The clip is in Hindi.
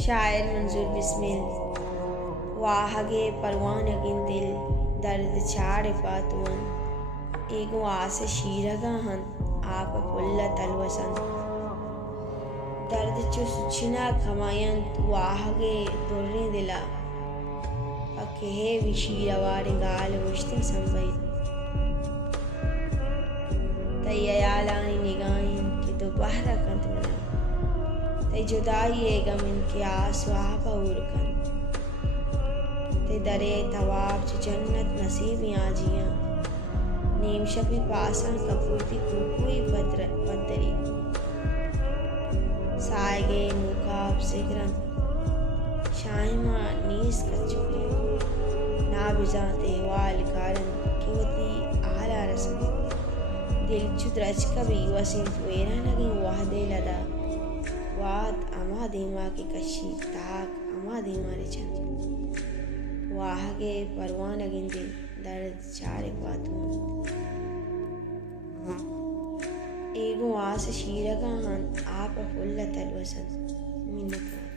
शायर मंजूर बिस्मिल वाहगे परवानगिन दिल दर्द चाड़ पातुअन एगो आस शीरगा हन आप पुल्ला तलवसन दर्द चु सुचिना खमायंत वाहगे दुर्रे दिला अकेहे विशीरवारे गाल मुश्तिक संभई तैयालानी निगाहिन कि दोबारा कंत मना तै जुदाई गम इनके आसवा पौरकन ते दरे तवाब च जन्नत नसीब आजियां नीम शपी पासन कपूती कुकुई पदरी सायगे मुकाब सिगरन शाहिमा नीस कचुके ना बिजाते वाल कारन किवती आला रसन दिल चुद्रच कभी वसीम वेरा लगी वाहदे लदा वात अमा दीमा की कशी ताक अमा दीमा रे चंद वाहगे परवान अगिन दिल दर्द चारे पातू एगो आस शीरगा हन आप फुल्ल तलवसन मिन्नत